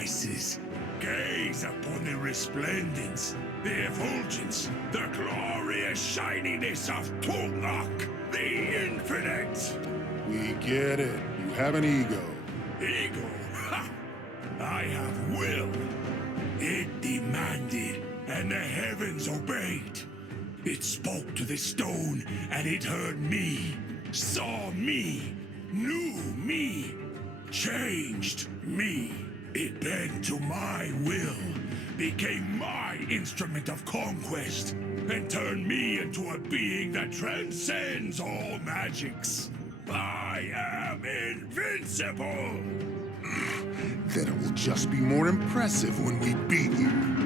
devices. Gaze upon the resplendence, the effulgence, the glorious shininess of Tungok, the infinite. We get it. You have an ego. Ego? Ha! I have will. It demanded, and the heavens obeyed. It spoke to the stone, and it heard me, saw me, knew me, changed me. It bent to my will, became my instrument of conquest, and turned me into a being that transcends all magics. I am invincible! Then it will just be more impressive when we beat you.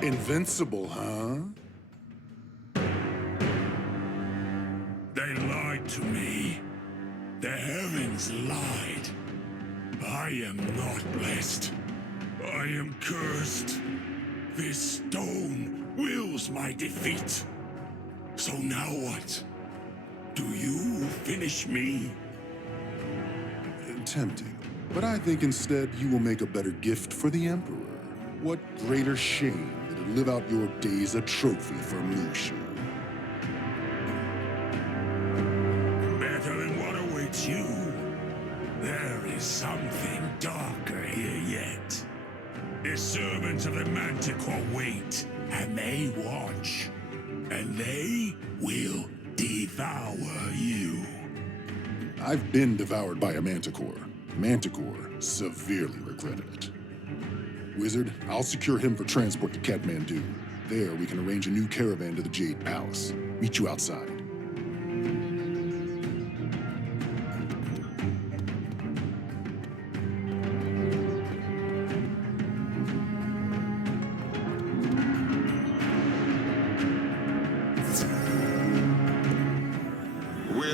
Invincible, huh? They lied to me. The heavens lied. I am not blessed. I am cursed. This stone wills my defeat. So now what? Do you finish me? Tempting. But I think instead you will make a better gift for the Emperor. What greater shame than to live out your days a trophy for Musha? Better than what awaits you. There is something darker here yet. The servants of the Manticore wait, and they watch. And they will devour you. I've been devoured by a Manticore. Manticore severely regretted it. Wizard, I'll secure him for transport to Kathmandu. There, we can arrange a new caravan to the Jade Palace. Meet you outside.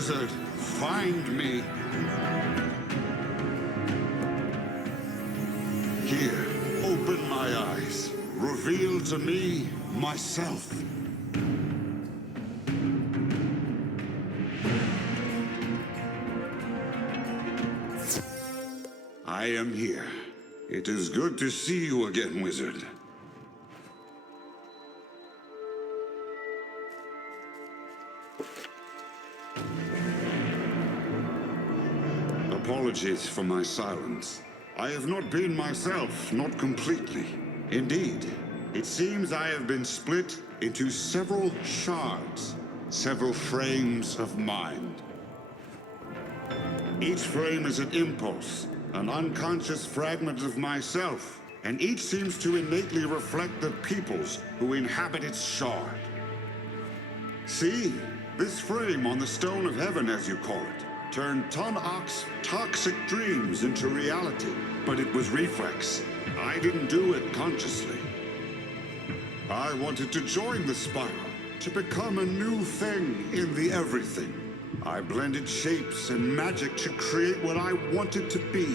Wizard, find me. Here, open my eyes. Reveal to me myself. I am here. It is good to see you again, Wizard. Apologies for my silence. I have not been myself, not completely. Indeed, it seems I have been split into several shards, several frames of mind. Each frame is an impulse, an unconscious fragment of myself, and each seems to innately reflect the peoples who inhabit its shard. See, this frame on the stone of heaven, as you call it, turned Tanak's toxic dreams into reality, but it was reflex. I didn't do it consciously. I wanted to join the spiral, to become a new thing in the everything. I blended shapes and magic to create what I wanted to be.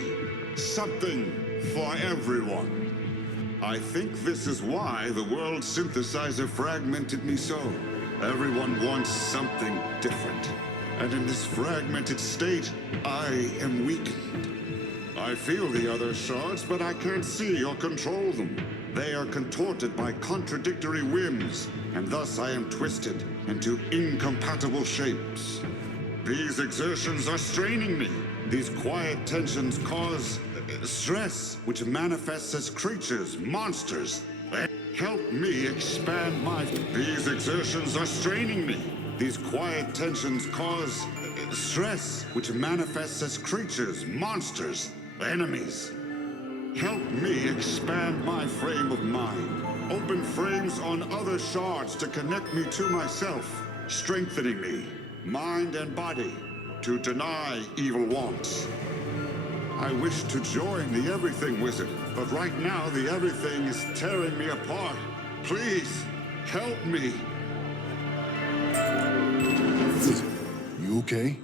Something for everyone. I think this is why the world synthesizer fragmented me so. Everyone wants something different. And in this fragmented state, I am weakened. I feel the other shards, but I can't see or control them. They are contorted by contradictory whims, and thus I am twisted into incompatible shapes. These exertions are straining me. These quiet tensions cause stress, which manifests as creatures, monsters. Help me expand my... These exertions are straining me. These quiet tensions cause stress, which manifests as creatures, monsters, enemies. Help me expand my frame of mind. Open frames on other shards to connect me to myself, strengthening me, mind and body, to deny evil wants. I wish to join the Everything, Wizard, but right now the Everything is tearing me apart. Please, help me. Wizard, you okay?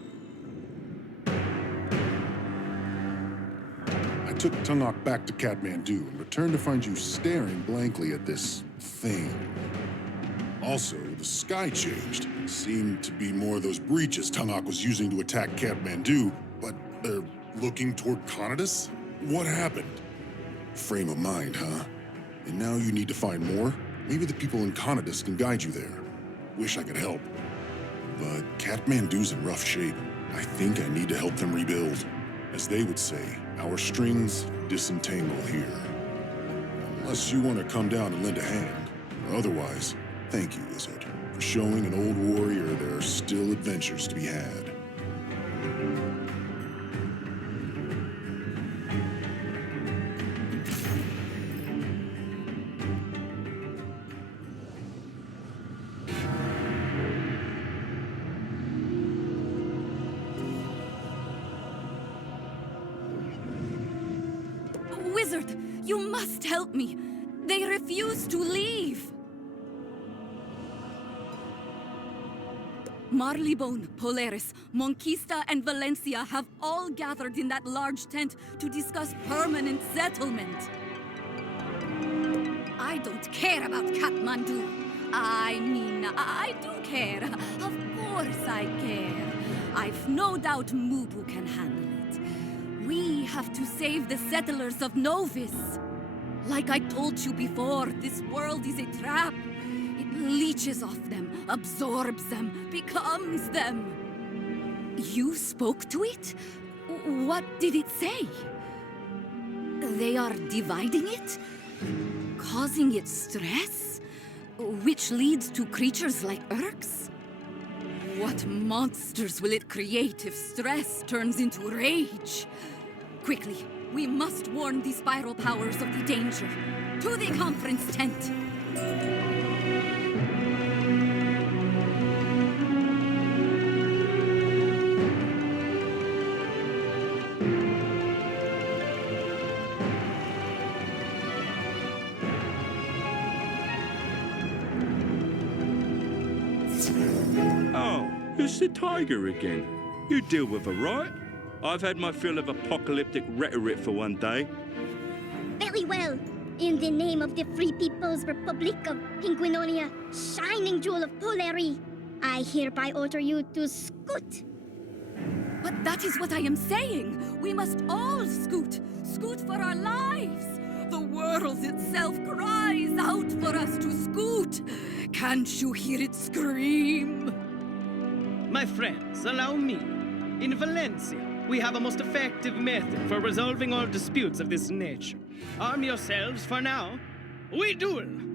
I took Tungok back to Kathmandu and returned to find you staring blankly at this thing. Also, the sky changed. Seemed to be more of those breaches Tungok was using to attack Kathmandu, but they're looking toward Conatus? What happened? Frame of mind, huh? And now you need to find more? Maybe the people in Conatus can guide you there. Wish I could help. But Kathmandu's in rough shape. I think I need to help them rebuild. As they would say, our strings disentangle here. Unless you want to come down and lend a hand. Otherwise, thank you, Wizard, for showing an old warrior there are still adventures to be had. Wizard, you must help me. They refuse to leave. Marleybone, Polaris, Monquista, and Valencia have all gathered in that large tent to discuss permanent settlement. I don't care about Kathmandu. I do care. Of course I care. I've no doubt Mubu can handle it. We have to save the settlers of Novus. Like I told you before, this world is a trap. It leeches off them, absorbs them, becomes them. You spoke to it? What did it say? They are dividing it? Causing it stress? Which leads to creatures like Urks? What monsters will it create if stress turns into rage? Quickly, we must warn the spiral powers of the danger. To the conference tent! Oh, it's the tiger again. You deal with her, right? I've had my fill of apocalyptic rhetoric for one day. Very well. In the name of the Free People's Republic of Penguinonia, shining jewel of Polari, I hereby order you to scoot. But that is what I am saying. We must all scoot. Scoot for our lives. The world itself cries out for us to scoot. Can't you hear it scream? My friends, allow me. In Valencia, we have a most effective method for resolving all disputes of this nature. Arm yourselves for now. We duel!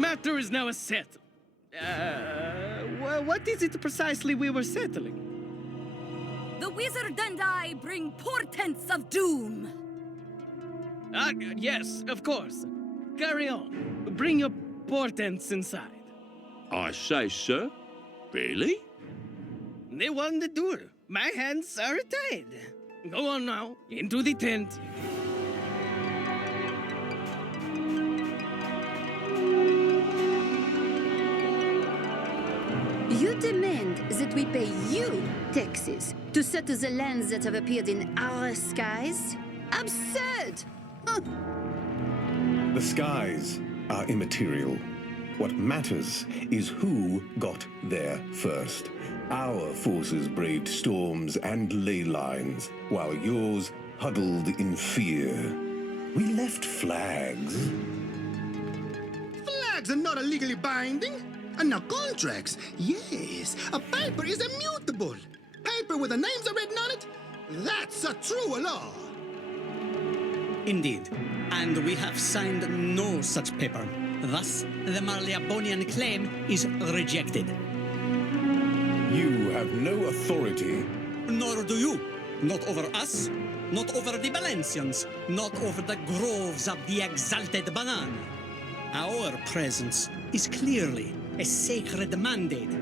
matter is now settled. What is it precisely we were settling? The wizard and I bring portents of doom. Ah, yes, of course. Carry on. Bring your portents inside. I say, sir? Really? They won the duel. My hands are tied. Go on now, into the tent. You demand that we pay you taxes to settle the lands that have appeared in our skies? Absurd! Huh. The skies are immaterial. What matters is who got there first. Our forces braved storms and ley lines, while yours huddled in fear. We left flags. Flags are not legally binding. And now contracts, yes. A paper is immutable. Paper with the names are written on it, that's a true law. Indeed. And we have signed no such paper. Thus, the Marleabonian claim is rejected. You have no authority. Nor do you. Not over us, not over the Valencians, not over the groves of the exalted banana. Our presence is clearly a sacred mandate.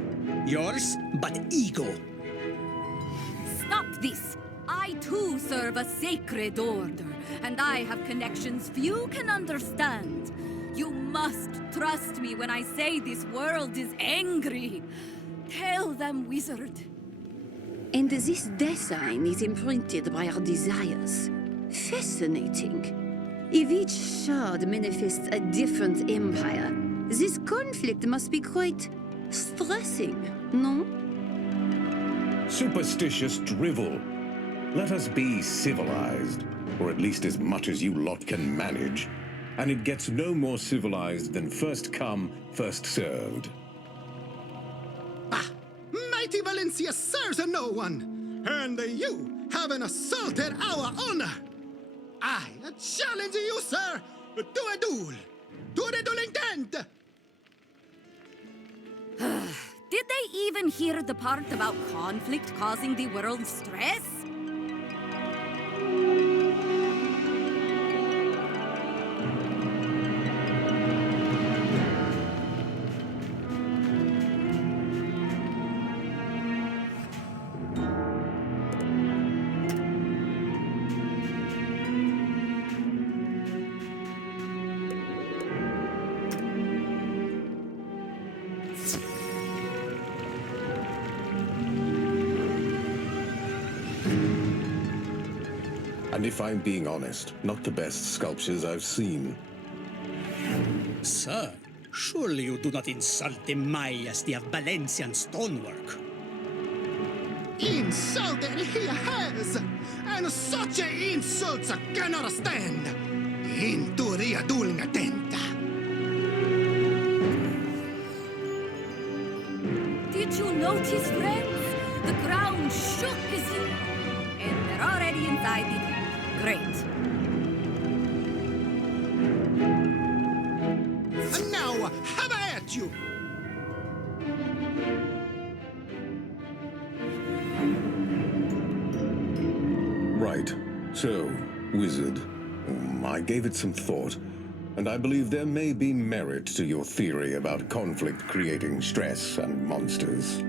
Yours, but ego. Stop this! I too serve a sacred order, and I have connections few can understand. You must trust me when I say this world is angry. Tell them, wizard. And this design is imprinted by our desires. Fascinating. If each shard manifests a different empire, this conflict must be quite stressing, no? Superstitious drivel. Let us be civilized, or at least as much as you lot can manage. And it gets no more civilized than first come, first served. Mighty Valencia serves no one, and you haven't assaulted our honor. I challenge you, sir, to a duel. To the dueling tent. Did they even hear the part about conflict causing the world stress? And if I'm being honest, not the best sculptures I've seen. Sir, surely you do not insult the majesty of Valencian stonework. Insulted he has, and such insults cannot stand. Into the dueling tent. Did you notice, friends? The ground shook as you... And they're already inside it. Great. And now, have at you! Right. So, wizard, I gave it some thought, and I believe there may be merit to your theory about conflict creating stress and monsters.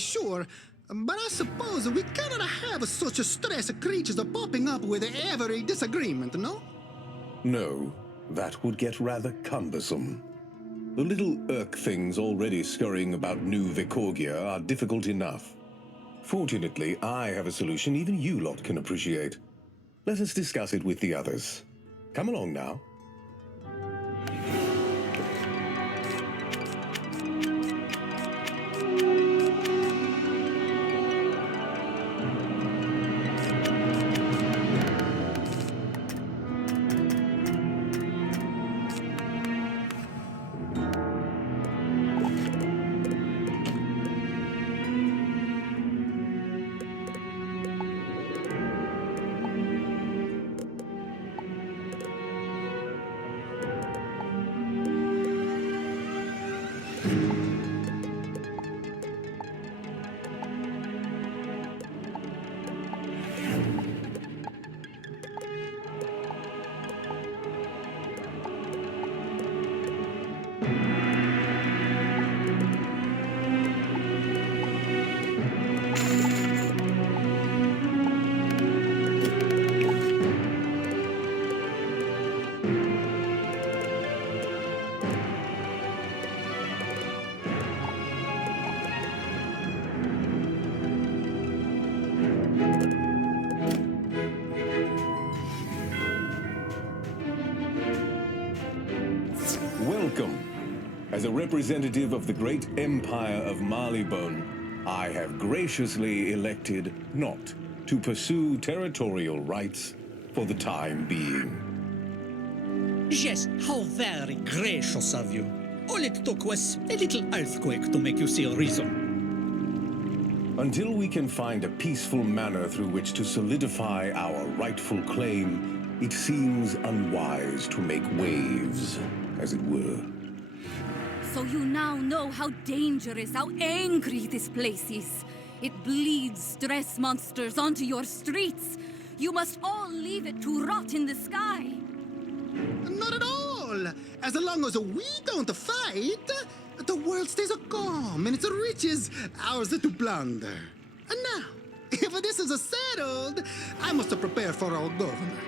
Sure, but I suppose we cannot have such stress creatures popping up with every disagreement, no? No, that would get rather cumbersome. The little irk things already scurrying about New Vicorgia are difficult enough. Fortunately, I have a solution even you lot can appreciate. Let us discuss it with the others. Come along now. Welcome. As a representative of the great empire of Marleybone, I have graciously elected not to pursue territorial rights for the time being. Yes, how very gracious of you. All it took was a little earthquake to make you see reason. Until we can find a peaceful manner through which to solidify our rightful claim, it seems unwise to make waves, as it were. So you now know how dangerous, how angry this place is. It bleeds stress monsters onto your streets. You must all leave it to rot in the sky. Not at all! As long as we don't fight, the world stays calm and its riches ours to plunder. And now, if this is settled, I must prepare for our governor.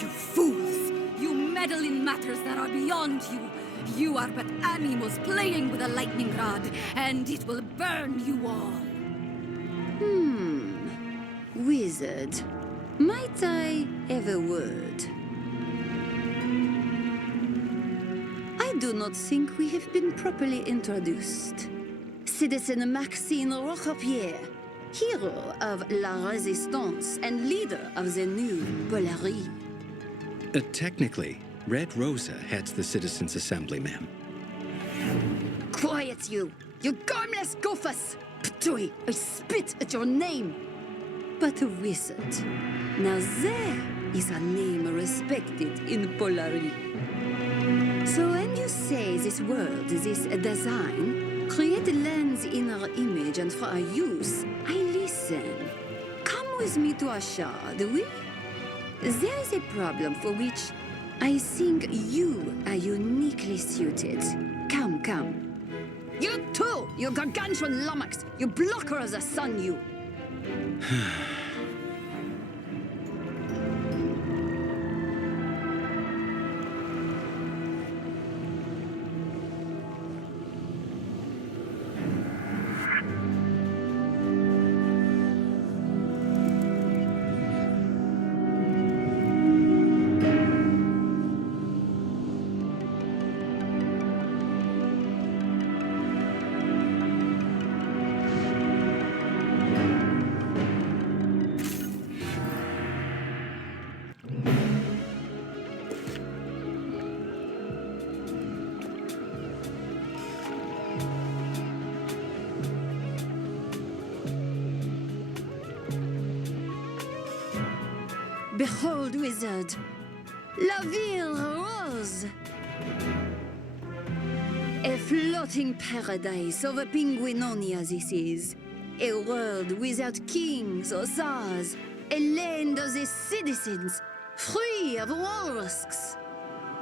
You fools! You meddle in matters that are beyond you. You are but animals playing with a lightning rod, and it will burn you all. Wizard, might I have a word? I do not think we have been properly introduced. Citizen Maxine Rochepierre, hero of La Resistance and leader of the new Polaris. Technically, Red Rosa heads the Citizens' Assembly, ma'am. Quiet, you! You garmless gophers! Ptui, I spit at your name! But a wizard. Now there is a name respected in Polaris. So when you say this world, this design, create lands in our image and for our use, I listen. Come with me to our shard, oui? There is a problem for which I think you are uniquely suited. Come, come. You too, you gargantuan lummox, you blocker of the sun, you. Behold, wizard, La Ville Rose. A floating paradise of Penguinonia this is. A world without kings or czars. A land of the citizens, free of war risks.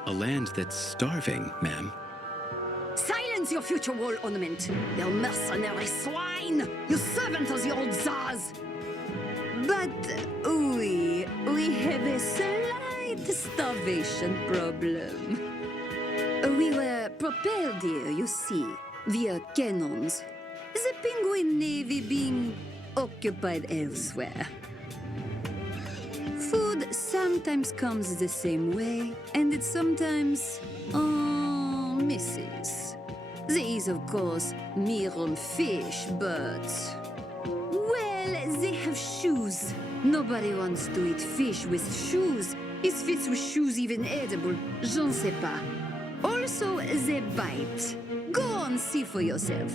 A land that's starving, ma'am. Silence your future wall ornament, you mercenary swine! You servant of the old czars! But we have a slight starvation problem. We were propelled here, you see, via cannons. The Penguin Navy being occupied elsewhere. Food sometimes comes the same way, and it sometimes, misses. There is, of course, meat and fish, but... Well, they have shoes. Nobody wants to eat fish with shoes. Is fish with shoes even edible? Je ne sais pas. Also, they bite. Go and see for yourself.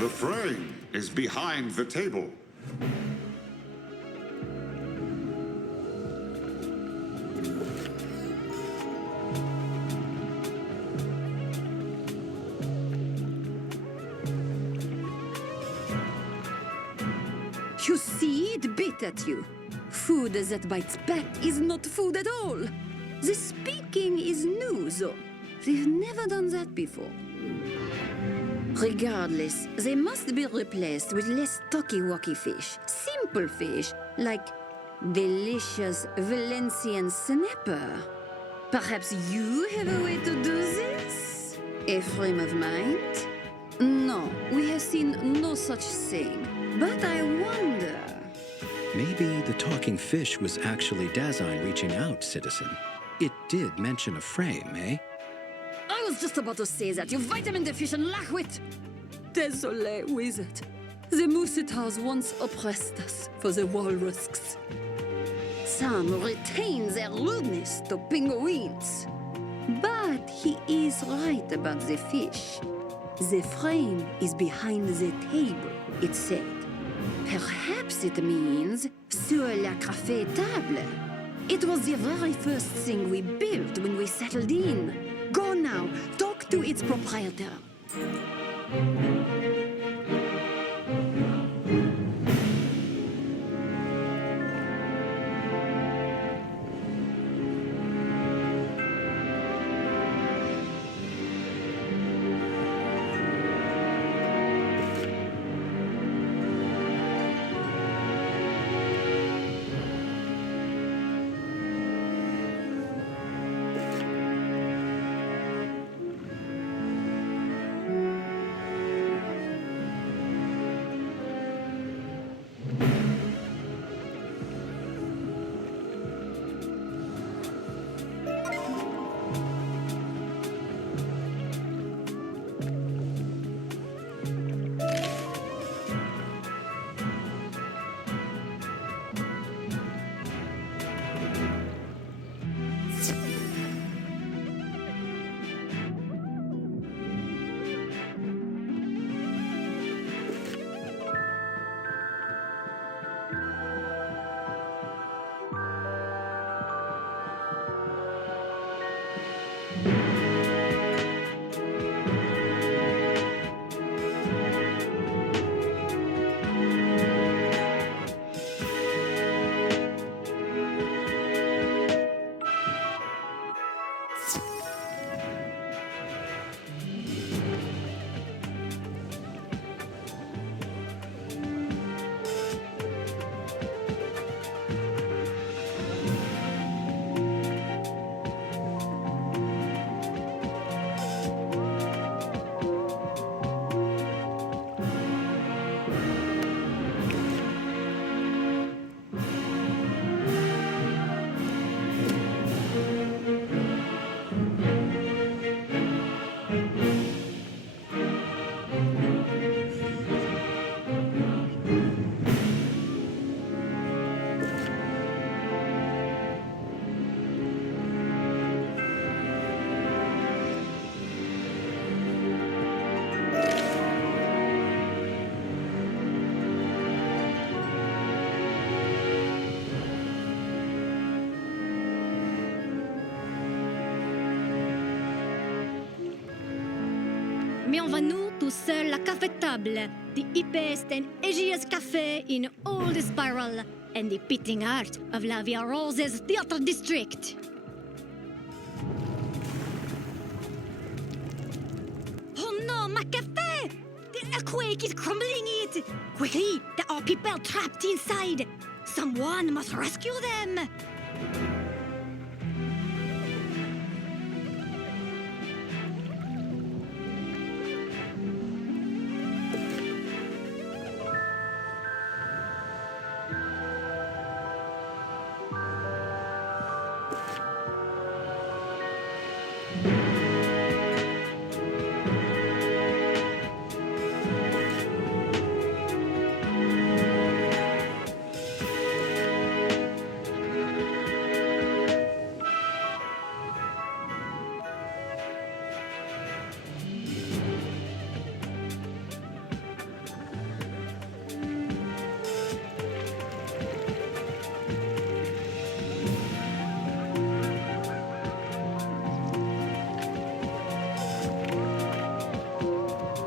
The frame is behind the table. You see, it bit at you. Food that bites back is not food at all. The speaking is new, though. They've never done that before. Regardless, they must be replaced with less talky-walky fish. Simple fish, like delicious Valencian snapper. Perhaps you have a way to do this? A frame of mind? No, we have seen no such thing. But I wonder... Maybe the talking fish was actually Dazine reaching out, citizen. It did mention a frame, eh? I was just about to say that, you vitamin deficient lackwit! Désolé, wizard. The Moussetars once oppressed us for the walrusks. Some retain their rudeness to penguins. But he is right about the fish. The frame is behind the table, it said. Perhaps it means sur la café table. It was the very first thing we built when we settled in. Go now, talk to its proprietor. Bienvenue to Sir la Café Table, the hippest and edgiest cafe in all the Spiral, and the beating heart of La Via Rose's theater district. Oh no, my cafe! The earthquake is crumbling it! Quickly, there are people trapped inside! Someone must rescue them!